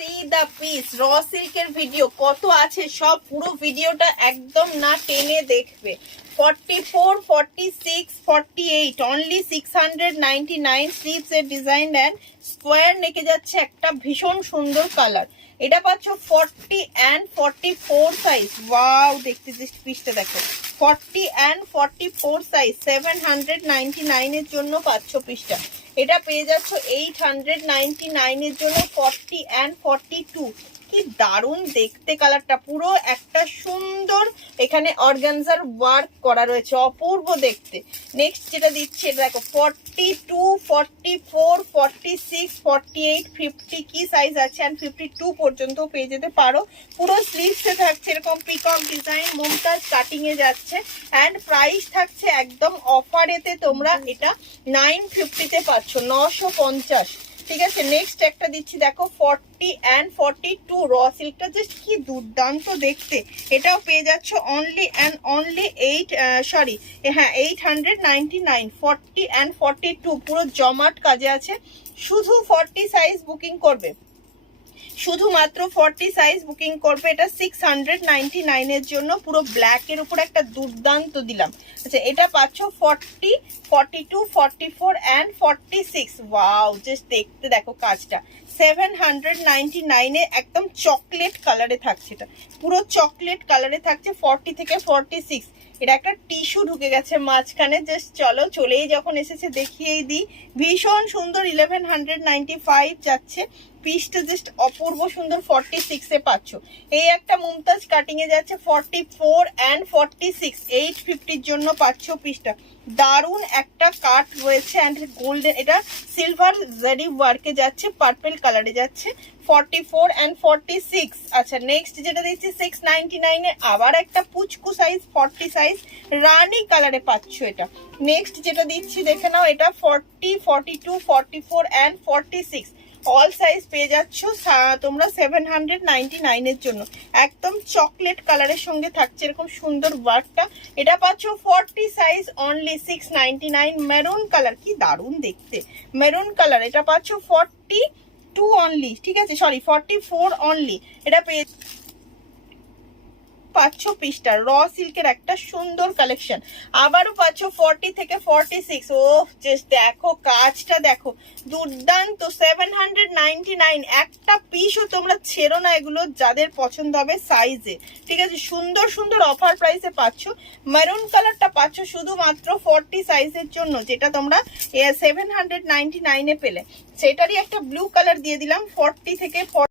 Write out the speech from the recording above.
C the piece র সিল্কের video কত আছে সব পুরো ভিডিওটা একদম না টেনে দেখবে। 44, 46, 48 অনলি 699 স্লিভস এর ডিজাইন এন্ড স্কোয়ার নেকে যাচ্ছে একটা ভীষণ সুন্দর কালার। এটা পাচ্ছ 40 and 44 সাইজ। ওয়াও, দেখতে জাস্ট পিসটা দেখো। 40 and 44 সাইজ 799 এর জন্য পাচ্ছ পিসটা। এটা পেয়ে যাচ্ছ 899 এর জন্য। 40 and 42 কি দারুণ দেখতে কালারটা, পুরো একটা সুন্দর এখানে অর্গানজার ওয়ার্ক করা রয়েছে, অপূর্ব দেখতে। নেক্সট যেটা দিচ্ছে এটা দেখো 42, 44, 46, 48, 50 কি সাইজ আছে এন্ড 52 পর্যন্ত পেয়ে যেতে পারো। পুরো স্লিভসে থাকছে এরকম পিকক ডিজাইন, মুমতাজ কাটিং এ যাচ্ছে এন্ড প্রাইস থাকছে একদম অফারেতে তোমরা এটা 950 তে পাচ্ছ, 950। ঠিক আছে, নেক্সট একটা দিচ্ছি দেখো 40 and 42 র সিল্কটা জাস্ট কি দুর্দান্ত দেখতে। এটাও পেয়ে যাচ্ছ অনলি অ্যান্ড অনলি 899। 40 and 42 পুরো জমাট কাজে আছে। শুধু 40 সাইজ বুকিং করবে, শুধুমাত্র 40 সাইজ বুকিং করবে। এটা 699 এর জন্য। পুরো ব্ল্যাক এর উপর একটা দুর্দান্ত দিলাম। আচ্ছা, এটা পাচ্ছ 40, 42, 44 and 46। ওয়াও, জাস্ট দেখতে দেখো কাজটা। 799 এ একদম চকলেট কালারে থাকছে। এটা পুরো চকলেট কালারে থাকছে। 40 থেকে 46। এটা একটা টিস্যু ঢুকে গেছে মাঝখানে, জাস্ট চলো চলেই যখন এসেছে দেখিয়েই দিই। ভীষণ সুন্দর 1195 যাচ্ছে পিসটা, জাস্ট অপূর্ব সুন্দর। 46 এ পাচ্ছ। এই একটা মুমতাজ কাটিং এ যাচ্ছে 44 and 46, 850 এর জন্য পাচ্ছ পিসটা। দারুন একটা কাট রয়েছে এন্ড গোল্ডেন, এটা সিলভার জারি ওয়ার্কে যাচ্ছে, পার্পল কালারে যাচ্ছে। 44 and 46। আচ্ছা, নেক্সট যেটা দিচ্ছি 699 এ আবার একটা পুচকু সাইজ 40 সাইজ রানী কালারে পাচ্ছ এটা। নেক্সট যেটা দিচ্ছি দেখে নাও, এটা 40, 42, 44 and 46 অল সাইজ পেয়ে যাচ্ছ তোমরা 799 এর জন্য। একদম চকলেট কালারের সঙ্গে থাকছে এরকম সুন্দর ওয়ার্কটা। এটা পাচ্ছ 40 সাইজ অনলি 699। মেরুন কালার, কি দারুণ দেখতে মেরুন কালার। এটা পাচ্ছ 42 অনলি, ঠিক আছে, সরি 44 অনলি। এটা পেয়ে পাচ্ছ পিসটা। র সিল্কের একটা সুন্দর কালেকশন। আবারও পাচ্ছ 40 থেকে 46। ও জাস্ট দেখো কাজটা দেখো, দুর্দান্ত। 799 একটা পিসও তোমরা ছেড়ো না এগুলো, যাদের পছন্দ হবে সাইজে। ঠিক আছে, সুন্দর সুন্দর অফার প্রাইসে পাচ্ছ। মেরুন কালারটা পাচ্ছ শুধুমাত্র 40 সাইজের জন্য, যেটা তোমরা 799 এ পেলে। সেটারই একটা ব্লু কালার দিয়ে দিলাম 40 থেকে